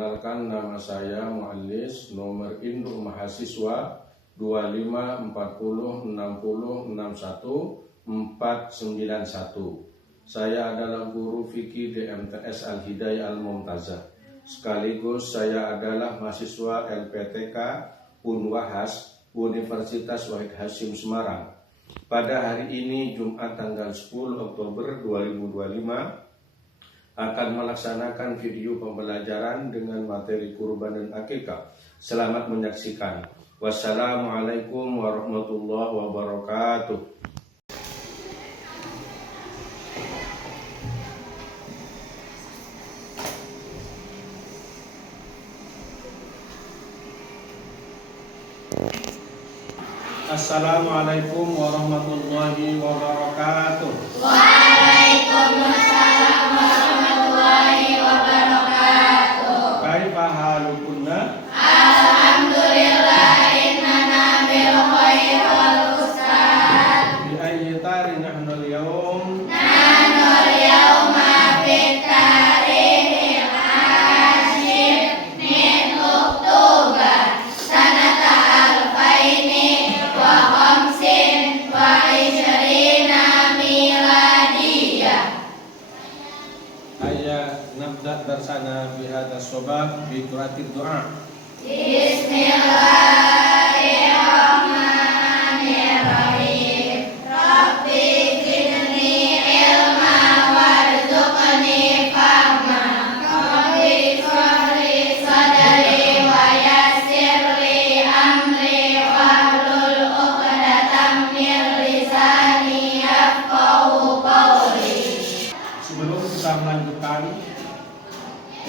Perkenalkan, nama saya Mu'allis, nomor induk mahasiswa 25406061 Saya adalah guru fikih di MTS Al-Hidayah Al-Mumtazah. Sekaligus saya adalah mahasiswa LPTK Unwahas Universitas Wahid Hasyim Semarang. Pada hari ini Jumat tanggal 10 Oktober 2025 akan melaksanakan video pembelajaran dengan materi kurban dan akikah. Selamat menyaksikan. Wassalamualaikum warahmatullahi wabarakatuh. Assalamualaikum warahmatullahi wabarakatuh. Waalaikumsalam warahmatullahi wabarakatuh. Kaifa halukunna? Alhamdulillah innana bil khair wal ustaz. Bi ayyi tarihin nahnu al-yawm? Nahnu al-yawma fit tarikhil ashir min Oktober sanata alfaini wa khamsin wa ishrina miladiyah. Nabda darsana bi hadha sabah bi qiraatil du'a. Bismillahirrahmanirrahim. Rabbi zidni ilma warzuqni fahma. Rabbi shrah sadri wa yassir li amri wahlul 'uqdatam min lisani yafqahu qawli. Sebelum kita melanjutkan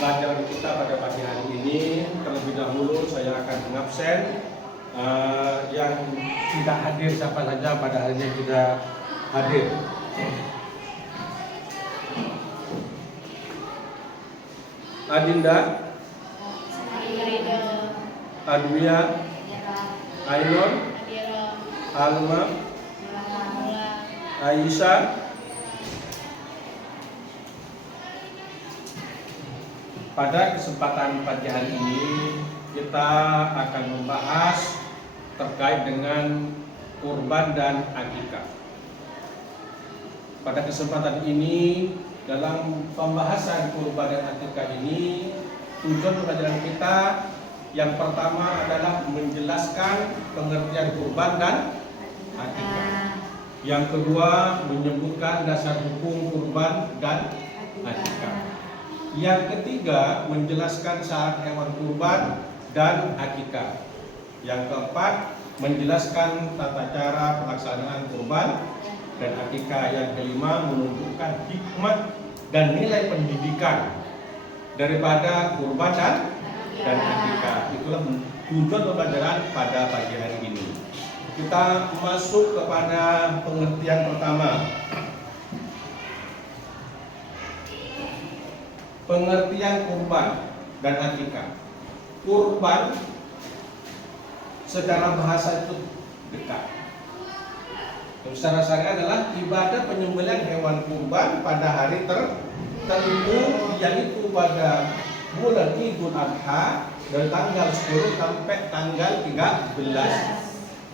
pelajaran kita pada pagi hari ini, terlebih dahulu saya akan mengabsen yang tidak hadir siapa saja pada hari ini tidak hadir. Adinda, Adwia, Ainun, Alma, Aisyah. Pada kesempatan pagi hari ini kita akan membahas terkait dengan kurban dan akikah. Pada kesempatan ini dalam pembahasan kurban dan akikah ini tujuan pelajaran kita yang pertama adalah menjelaskan pengertian kurban dan akikah. Yang kedua menyebutkan dasar hukum kurban dan akikah. Yang ketiga menjelaskan syarat hewan kurban dan akikah. Yang keempat menjelaskan tata cara pelaksanaan kurban dan akikah. Yang kelima menunjukkan hikmah dan nilai pendidikan daripada kurban dan akikah. Itulah tujuan pembelajaran pada pagi hari ini. Kita masuk kepada pengertian pertama. Pengertian kurban dan akikah. Kurban secara bahasa itu dekat. Secara syariat adalah ibadah penyembelihan hewan kurban pada hari tertentu, yaitu pada bulan Idul Adha dari tanggal 10 sampai tanggal 13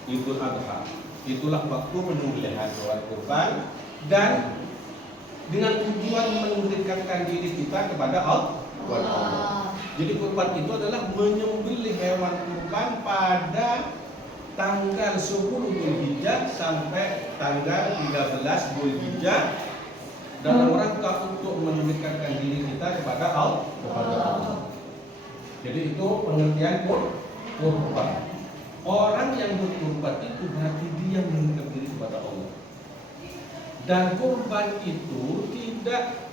Idul Adha. Itulah waktu penyembelihan hewan kurban dan dengan tujuan mendekatkan diri kita kepada Allah. Jadi kurban itu adalah menyembelih hewan kurban pada tanggal 10 Dzulhijjah sampai tanggal 13 Dzulhijjah dalam rangka untuk mendekatkan diri kita kepada Allah. Jadi itu pengertian kurban. Orang yang berkurban itu berarti dia mendekatkan diri kepada Allah. Dan kurban itu tidak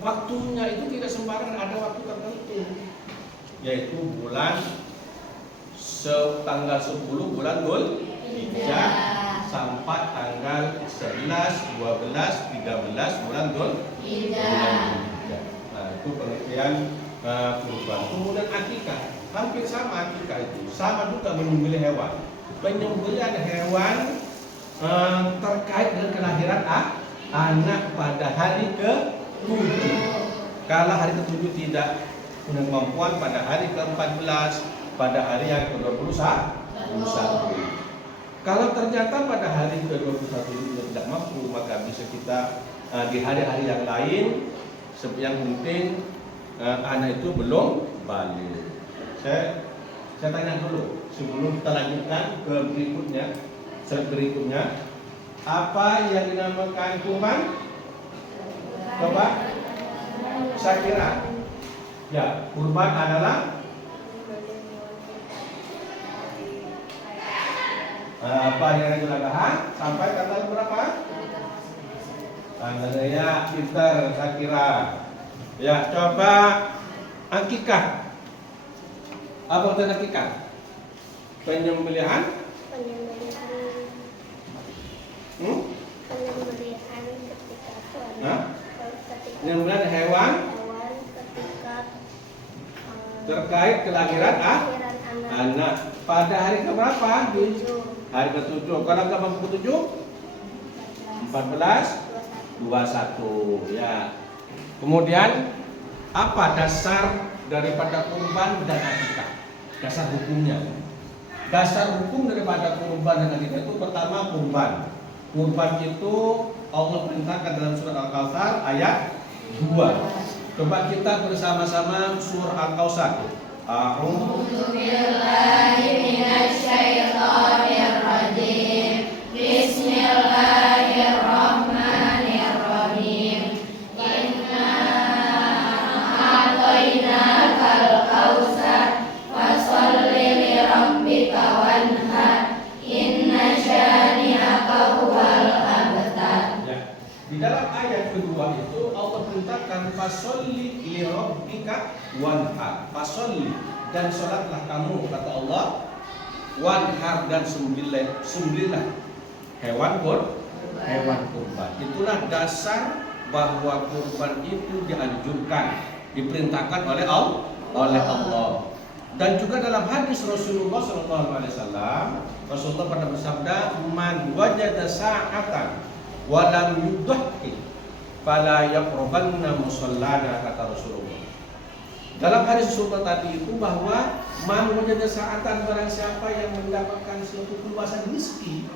waktunya itu tidak sembarangan, ada waktu tertentu, yaitu bulan tanggal 10 bulan Dzulhijjah sampai tanggal 11, 12, 13 bulan Dzulhijjah. Nah, itu pengertian kurban. Kemudian akikah, hampir sama akikah itu, sama juga menyembelih hewan. Penyembelihan hewan terkait dengan kelahiran anak pada hari ke-7. Kalau hari ke-7 tidak punya kemampuan pada hari ke-14, pada hari yang ke-21. Kalau ternyata pada hari ke-21 itu tidak mampu, maka bisa kita di hari-hari yang lain. Yang penting anak itu belum balik. Saya tanya dulu sebelum kita lanjutkan ke berikutnya. Apa yang dinamakan kurban? Coba Syakira. Ya, kurban adalah apa yang Idul Adha sampai tanggal berapa? Tanggalnya pintar Syakira. Ya, coba akikah. Apa itu akikah? Penyembelihan? Penyembelihan ketika Penyembelihan hewan ketika terkait kelahiran anak pada hari keberapa? Di hari ke-7. Kalau ke 7 14 21 ya. Kemudian apa dasar daripada kurban dan akikah? Dasar hukumnya. Dasar hukum daripada kurban dan akikah itu pertama kurban. Kurban itu Allah perintahkan dalam surat Al-Kautsar ayat 2. Coba kita bersama-sama surah Al-Kautsar. A'udzu billahi minasyaitonir rajim. Bismillahirrahmanirrahim. Inna a'tainakal kautsar fasholli li rabbika wanhar. Inna syani'aka huwal abtar. Ya. Di dalam ayat kedua itu Allah perintahkan fasholli li rabbika wanhar. Fasholli dan salatlah kamu kata Allah, wanhar dan sembelihlah hewan kurban. Itulah dasar bahwa kurban itu dianjurkan, diperintahkan oleh Allah. Dan juga dalam hadis Rasulullah SAW, Rasulullah pernah bersabda, "Man wajada sa'atan wa lam yudhhi fala yaqrabanna musallana," kata Rasulullah. Dalam hadis Rasulullah tadi itu bahwa man wajada sa'atan, barang siapa yang mendapatkan suatu keluasan rezeki,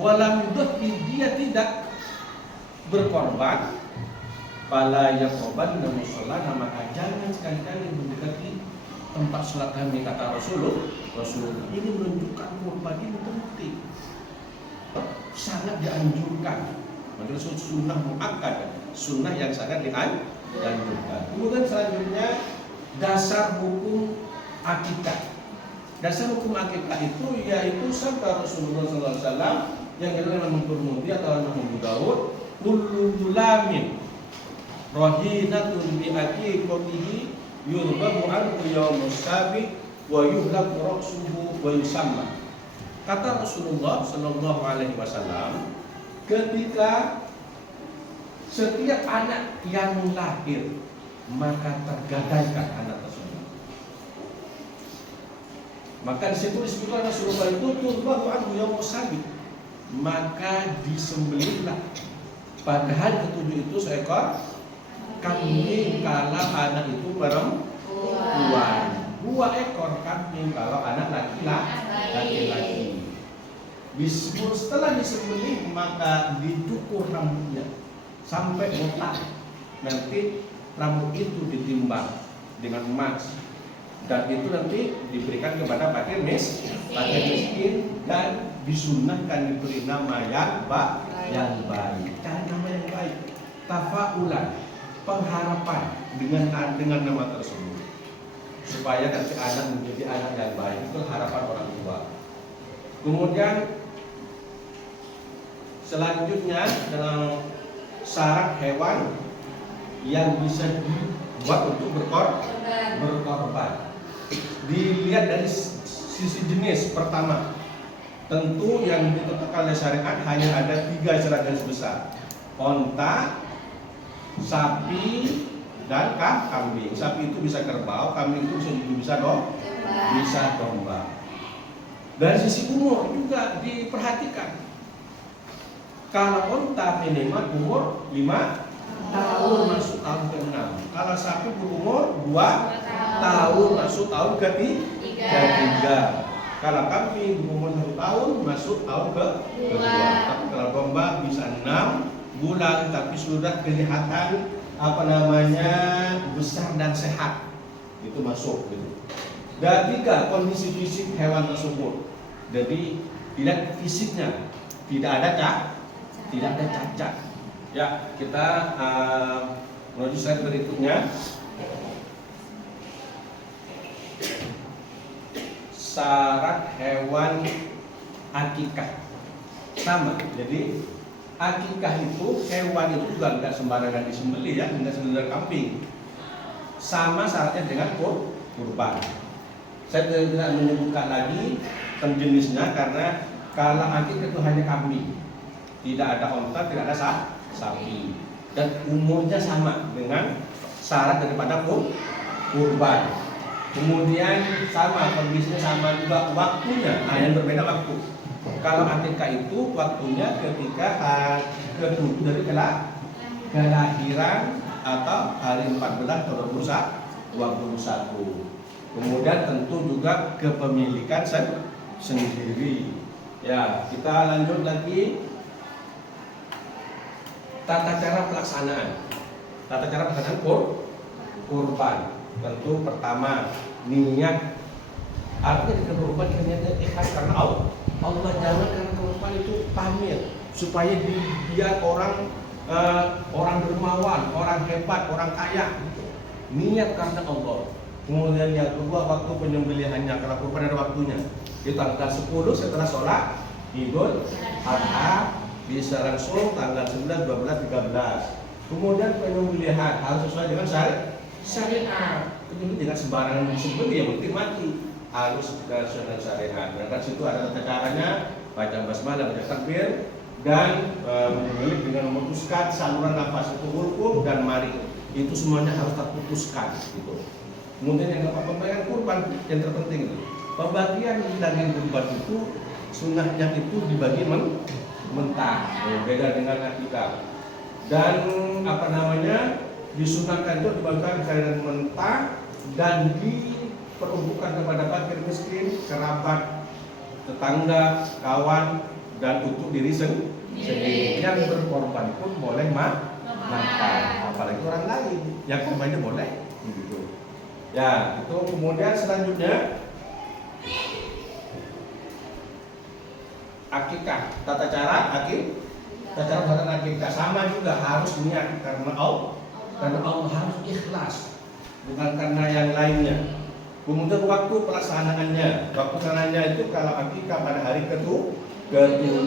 wa lam yudhhi, dia tidak berkorban, fala yaqrabanna musallana, maka jangan sekali-kali mendekati tempat sholat kami, kata Rasulullah. Ini menunjukkan kurban ini penting, sangat dianjurkan. Maksudnya sunnah muakkad, sunnah yang sangat dianjurkan. Kemudian selanjutnya dasar hukum akikah. Dasar hukum akikah itu yaitu sabda Rasulullah SAW yang adalah Imam Tirmidzi atau Imam Abu Daud, kullu gulamin rahinatun bi aqiqatihi yurbahu anhu yaumus sabi wa yuhlaku ra'suhu wa yusamma. Kata Rasulullah sallallahu alaihi wasallam, ketika setiap anak yang lahir maka tergadaikan anak tersebut. Maka disitu disebutkan Rasulullah itu turbahu anhu yaumus sabi, maka disembelihlah pada hari ke-7 itu seekor kambing kalau anak itu perempuan, 2 ekor kambing kalau anak laki-laki. Setelah disembelih maka dicukur rambutnya sampai botak. Nanti rambut itu ditimbang dengan emas dan itu nanti diberikan kepada fakir miskin dan disunnahkan diberi nama yang baik. Cari nama yang baik. Tafaulan, pengharapan dengan nama tersebut supaya nanti anak menjadi anak yang baik. Itu harapan orang tua. Kemudian selanjutnya dalam syarat hewan yang bisa dibuat untuk berkorban, dilihat dari sisi jenis. Pertama, tentu yang ditetapkan oleh syariat hanya ada 3 syarat garis besar: onta, sapi, dan kambing. Sapi itu bisa kerbau, kambing itu bisa domba. Dari sisi umur juga diperhatikan. Kalau onta minimal umur 5 tahun masuk tahun ke-6. Kalau sapi berumur 2 tahun masuk tahun ke-3. Kalau kambing berumur 1 tahun masuk tahun ke-2. Tapi kalau domba bisa 6 bulan tapi sudah kelihatan besar dan sehat, itu masuk gitu. Dan 3, kondisi fisik hewan tersebut. Jadi dilihat fisiknya tidak ada cacat. Ya, kita menuju slide berikutnya. Syarat hewan akikah sama. Jadi akikah itu hewan itu juga tidak sembarangan disembelih ya, tidak sembelih kambing. Sama syaratnya dengan kurban. Saya tidak menyebutkan lagi jenisnya karena kalau akikah itu hanya kambing, tidak ada unta, tidak ada sapi, dan umurnya sama dengan syarat daripada kurban. Kemudian sama kondisinya, sama juga waktunya, yang berbeda waktu. Kalau akikah itu waktunya ketika dari kelahiran atau hari 14 atau 21. Kemudian tentu juga kepemilikan sendiri. Ya, kita lanjut lagi. Tata cara pelaksanaan. Tata cara pelaksanaan kurban. Tentu pertama niat. Artinya kita berkorban niatnya ikhlas karena Allah. Jangan karena kurban itu pamir supaya dia orang dermawan, orang hebat, orang kaya. Niat karena Allah. Kemudian yang kedua, waktu penyembelihannya. Kalau kurban ada waktunya. Di tanggal 10 setelah sholat Idul Adha, bisa langsung tanggal 9, 12, 13. Kemudian penyembelihan harus sesuai dengan syariat. Penyembelihan tidak sembarangan disembelih, yang penting mati. Harus sesuai dengan syariat. Dan dari situ ada tata caranya, baca basmalah, baca takbir, dan menyembelih dengan memutuskan saluran nafas itu hulkum dan mari. Itu semuanya harus terputuskan gitu. Kemudian yang keempat, pembagian kurban yang terpenting itu. Pembagian daging kurban itu sunnahnya itu dibagi mentah, beda dengan akikah. Dan disunahkan itu dibagikan dengan mentah dan diperuntukkan kepada fakir miskin, kerabat, tetangga, kawan, dan untuk diri sendiri. Yang berkorban pun boleh makan, apalagi orang lain. Yang korbannya boleh. Gitu. Ya, itu kemudian selanjutnya akikah, tata cara akikah sama juga harus niat karena Allah harus ikhlas, bukan karena yang lainnya. Kemudian waktu pelaksanaannya itu kalau akikah pada hari ke-7, 14,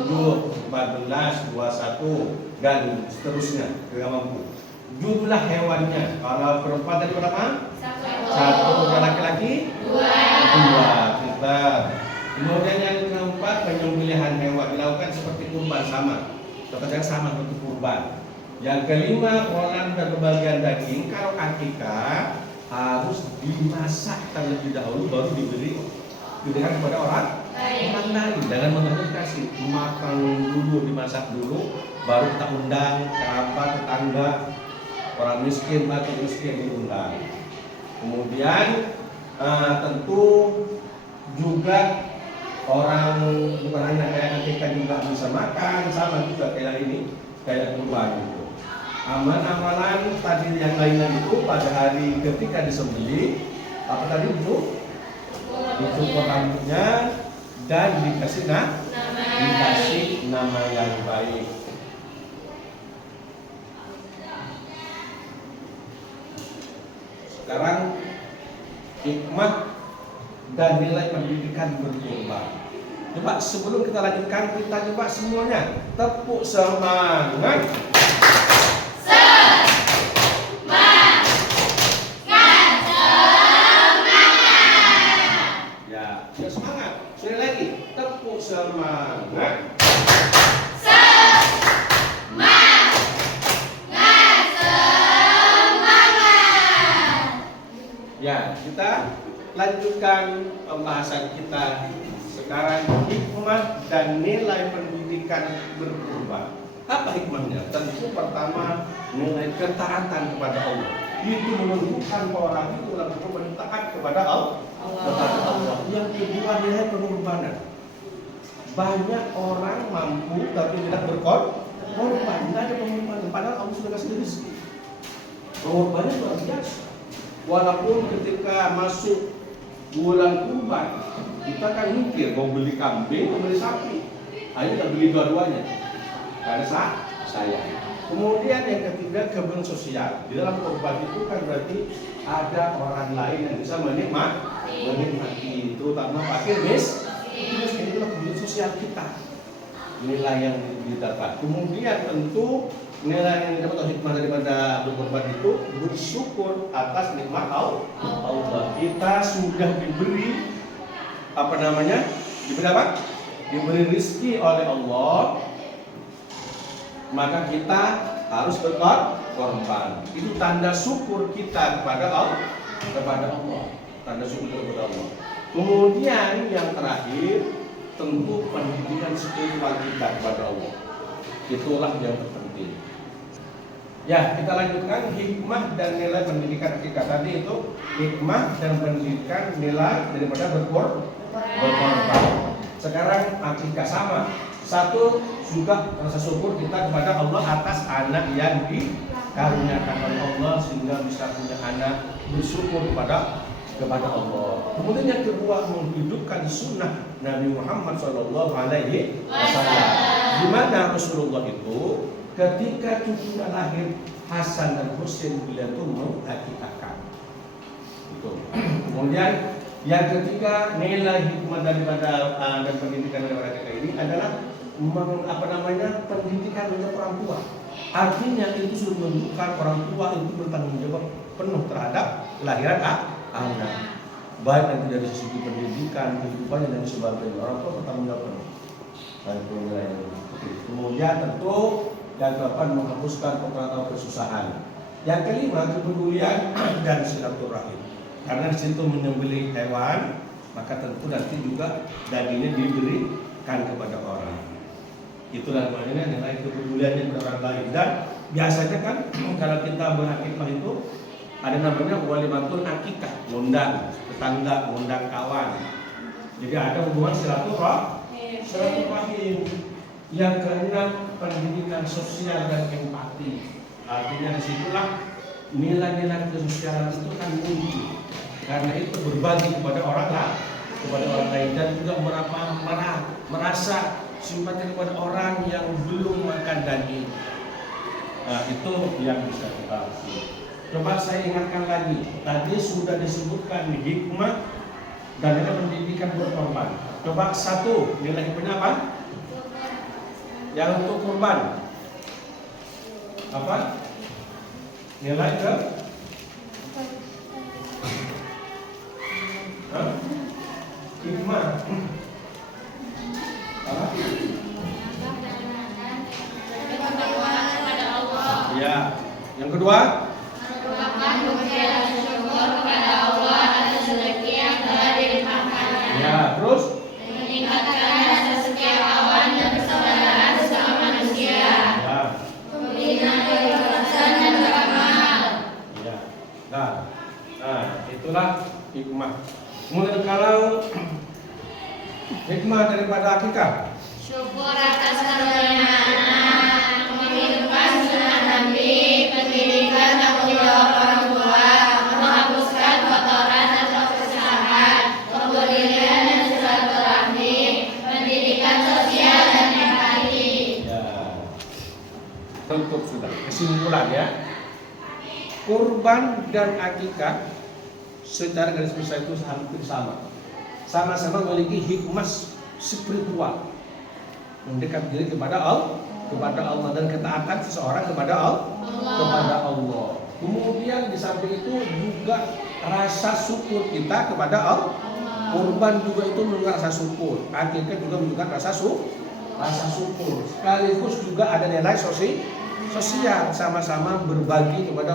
21 dan seterusnya tidak mampu. Jumlah hewannya, kalau perempuan tadi berapa? 1, kalau laki-laki 2. Kita. Kemudian yang keempat, penyembelihan hewan dilakukan seperti kurban sama. Tata sama seperti kurban. Yang kelima, pengolahan dan pembagian daging. Kalau akikah harus dimasak terlebih dahulu baru diberikan kepada orang lain. Jangan mengatur kasih, makan dulu, dimasak dulu, baru kita undang kerabat, tetangga, orang miskin, bagi miskin diundang. Kemudian tentu juga orang bukan hanya kayak akikah juga bisa makan, sama juga kayak kurban gitu. Amalan tadi yang lainnya itu pada hari ketika disembelih, apa tadi itu rambutnya dan dikasih nama yang baik. Sekarang hikmah dan nilai pendidikan berkurban. Coba sebelum kita lanjutkan, kita coba semuanya tepuk semangat. Ya, semangat. Sekali lagi, tepuk semangat. Ya, kita lanjutkan pembahasan kita sekarang, hikmah dan nilai pendidikan berkurban. Apa hikmahnya? Tentu pertama nilai ketaatan kepada Allah. Itu menunjukkan bahwa orang itu langsung taat kepada Allah. Yang kedua nilai pengorbanan. Banyak orang mampu tapi tidak berkorban, tidak ada pengorbanan. Padahal Allah sudah kasih rezeki. Pengorbanannya luar biasa. Walaupun ketika masuk bulan kurban, kita kan mikir mau beli kambing, mau beli sapi. Hanya kita beli dua-duanya. Karena saya. Kemudian yang ketiga kebersihan sosial. Di dalam kurban itu kan berarti ada orang lain yang bisa menikmati, terutama fakir miskin. Itulah kebersihan sosial kita. Nilai yang didapat. Kemudian tentu nilai yang didapat atau hikmah daripada berkorban itu bersyukur atas nikmat Allah. Kita sudah diberi diberi apa? Diberi rezeki oleh Allah. Maka kita harus berkorban. Itu tanda syukur kita kepada Allah. Tanda syukur kepada Allah. Kemudian yang terakhir tentu pendidikan spiritual kita kepada Allah. Itulah yang terpenting. Ya, kita lanjutkan hikmah dan nilai pendidikan kita tadi itu hikmah dan pendidikan nilai daripada berkorban. Sekarang akikah sama. Satu juga rasa syukur kita kepada Allah atas anak yang dikaruniakan oleh Allah sehingga bisa punya anak, bersyukur kepada Allah. Kemudian yang kedua menghidupkan sunnah Nabi Muhammad SAW. Di mana Rasulullah itu ketika cucunya lahir Hasan dan Husain beliau itu mengakikahkan. Itu. Kemudian yang ketiga nilai hikmah daripada dan pendidikan daripada kita ini adalah pendidikan untuk orang tua. Artinya itu sudah menunjukkan orang tua itu bertanggung jawab penuh terhadap kelahiran anak. Baik nanti dari sisi pendidikan, kehidupannya dan sebagainya. Orang tua bertanggung jawab penuh. Kemudian tentu yang keempat menghapuskan kekurangan kesusahan. Yang kelima kepedulian dan silaturahim. Karena di situ menyembelih hewan, maka tentu nanti juga dagingnya diberikan kepada orang. Itulah namanya nilai kepeduliannya kepada orang lain. Dan biasanya kan kalau kita berakikah itu ada namanya walimatul akikah, ngundang tetangga, ngundang kawan. Jadi ada hubungan silaturahim. Yang keenam pendidikan sosial dan empati. Artinya disitulah nilai-nilai kesosialan itu kan muncul. Karena itu berbagi kepada orang lain dan juga merasa simpati kepada orang yang belum makan daging. Nah, itu yang bisa kita lakukan. Coba saya ingatkan lagi. Tadi sudah disebutkan hikmah dan nilai pendidikan berkorban. Coba satu nilai hikmahnya apa? Yang untuk korban apa? Nilai ke? Hikmah. Apa? Ya. Yang kedua? Merupakan bukti rasa syukur kepada Allah atas rezeki yang telah dilimpahkannya. Ya. Terus? Meningkatkan rasa setia kawan dan persaudaraan sesama manusia. Ya. Membina keikhlasan dan beramal. Ya. Nah, itulah hikmah. Kemudian kalau hikmah daripada akikah, Syukur atas karunia anak, menghidupkan sunnah Nabi, pendidikan tanggung jawab orang tua, menghapuskan kotoran atau kesalahan, kepedulian dan silaturahmi, pendidikan sosial dan empati. ya, tentu sudah kesimpulan ya. Kurban dan akikah secara garis besar itu hampir sama-sama memiliki hikmah spiritual, mendekat diri kepada Allah dan ketaatan seseorang kepada Allah. Kemudian di samping itu juga rasa syukur kita kepada Allah. Kurban juga itu menunjukkan rasa syukur, akikah juga menunjukkan rasa syukur. Sekaligus juga ada nilai sosial, sama-sama berbagi kepada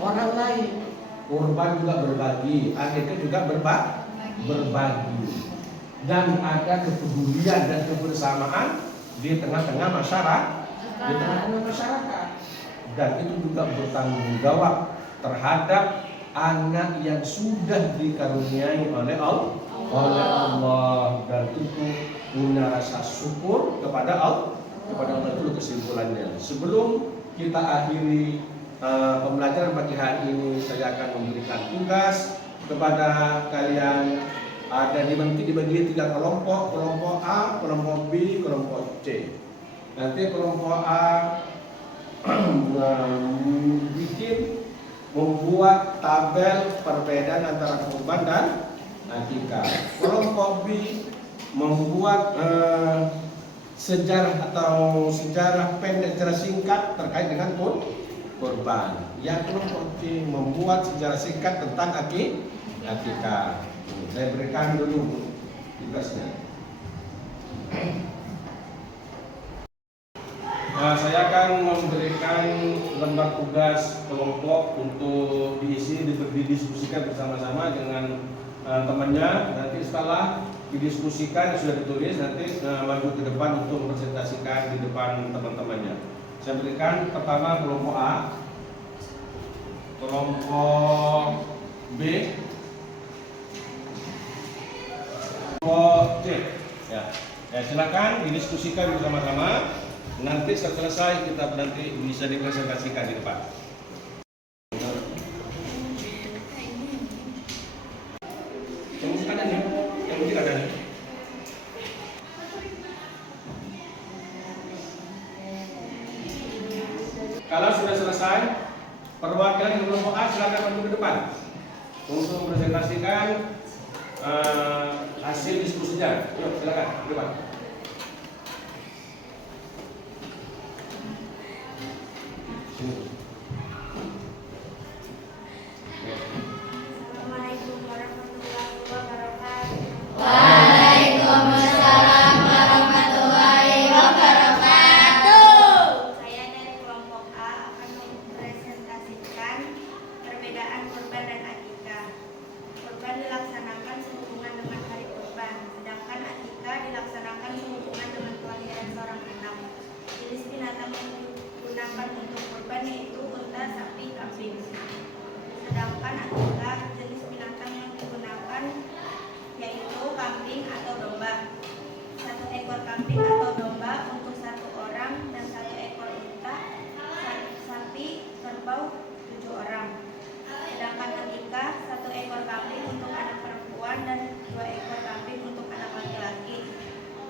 orang lain. Kurban juga berbagi, akikah juga berbagi. Dan ada kepedulian dan kebersamaan di tengah-tengah di tengah-tengah masyarakat. Dan itu juga bertanggung jawab terhadap anak yang sudah dikaruniai oleh Allah, dan itu punya rasa syukur kepada Allah. Itu kesimpulannya. Sebelum kita akhiri pembelajaran pagi hari ini, saya akan memberikan tugas kepada kalian. Ada dibagi 3 kelompok, kelompok A, kelompok B, kelompok C. Nanti kelompok A membuat tabel perbedaan antara kurban dan akikah. Kelompok B membuat sejarah pendek, sejarah singkat terkait dengan kurban. Yang kelompok C membuat sejarah singkat tentang akikah. Saya berikan dulu tugasnya. Saya akan memberikan lembar tugas kelompok untuk didiskusikan bersama-sama dengan temannya. Nanti setelah didiskusikan sudah ditulis, nanti maju ke depan untuk mempresentasikan di depan teman-temannya. Saya berikan pertama kelompok A, kelompok B, kelompok C. Ya, silakan didiskusikan bersama-sama. Nanti setelah selesai kita nanti bisa dipresentasikan di depan. Yang musik ada nih, yang musik ada nih. Kalau sudah selesai, perwakilan kelompok A silakan maju ke depan untuk mempresentasikan hasil diskusinya. Yuk, silakan ke depan. Assalamualaikum warahmatullahi wabarakatuh. Waalaikumsalam warahmatullahi wabarakatuh. Saya dari kelompok A akan mempresentasikan perbedaan kurban dan akikah. Kurban dilaksanakan sehubungan dengan hari kurban, sedangkan akikah dilaksanakan sehubungan dengan kelahiran seorang anak. Jenis binatang yang digunakan untuk kurban yaitu unta, sapi, kambing. Sedangkan akikah jenis binatang yang digunakan yaitu kambing atau domba. 1 ekor kambing atau domba untuk 1 orang dan 1 ekor unta, sapi, kerbau 7 orang. Sedangkan akikah 1 ekor kambing untuk anak perempuan dan 2 ekor kambing untuk anak laki-laki.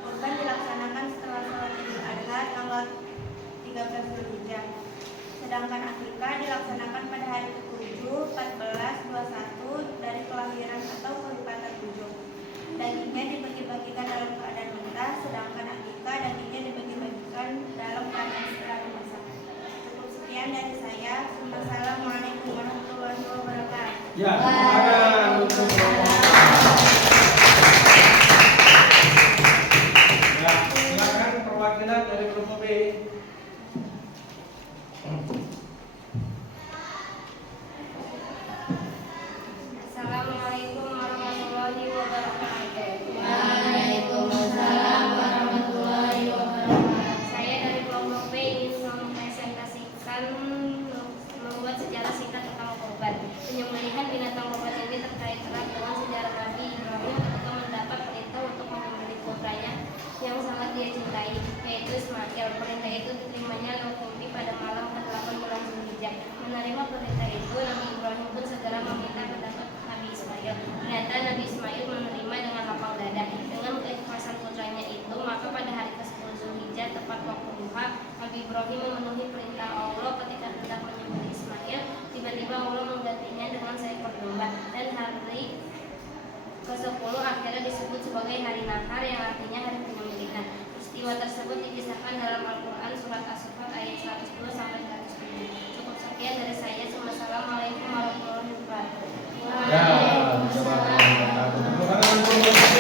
Kurban dilaksanakan setelah sholat Idul Adha tanggal 13 Zulhijjah. Sedangkan akikah dilaksanakan pada hari ke-7, 14, 21 dari kelahiran atau kelipatan 7. Dagingnya dibagi-bagikan dalam keadaan mentah, sedangkan akikah dagingnya dibagi-bagikan dalam keadaan setelah dimasak. Cukup sekian dari saya. Wassalamualaikum warahmatullahi wabarakatuh. Ya, silakan untuk kelompok A. Ya, silakan perwakilan dari kelompok B. Assalamualaikum warahmatullahi wabarakatuh. Waalaikumsalam warahmatullahi wabarakatuh. Saya dari kelompok B ingin mempresentasikan membuat sejarah singkat tentang kurban. Penyembelihan binatang kurban ini terkait erat dengan sejarah Nabi Ibrahim ketika mendapat perintah untuk menyembelih putranya yang sangat dia cintai, yaitu Ismail. Perintah itu diterimanya Luqman pada malam ke-8 bulan Zulhijjah. Menerima perintah itu, Nabi Ibrahim pun segera meminta pendapat Nabi Ismail. Ternyata Nabi Ismail menerima dengan lapang dada. Dengan keikhlasan putranya itu, maka pada hari ke-10 Zulhijjah tepat waktu duha, Nabi Ibrahim memenuhi perintah Allah ketika hendak menyembelih Ismail. Tiba-tiba Allah menggantinya dengan seekor domba, dan hari ke-10 akhirnya disebut sebagai hari nahar, yang artinya hari penyembelihan. Peristiwa tersebut dikisahkan dalam Al-Quran surat As-Saffat ayat 102 sampai 107. Cukup sekian dari saya. Wassalamualaikum warahmatullahi wabarakatuh. Ya, bismillahirrahmanirrahim. Tepuk tangan untuk kelompok B.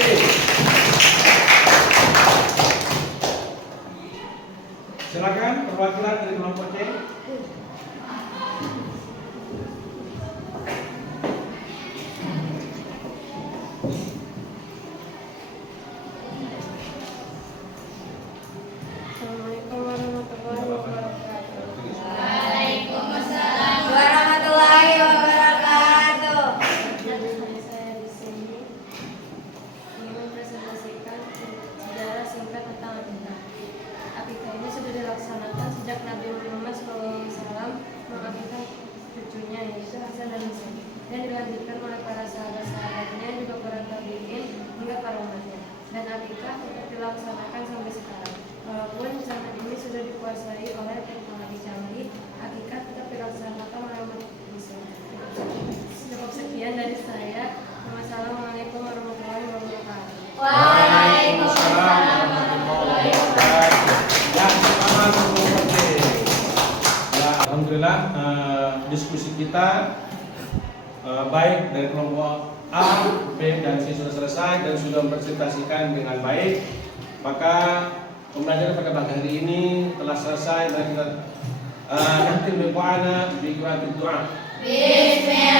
Silakan perwakilan dari kelompok C. Assalamualaikum warahmatullahi wabarakatuh. kita baik dari kelompok A, B, dan C sudah selesai dan sudah mempresentasikan dengan baik, maka pembelajaran pada pagi hari ini telah selesai dan kita nanti berdoa bi qiraatil doa. Bismillah.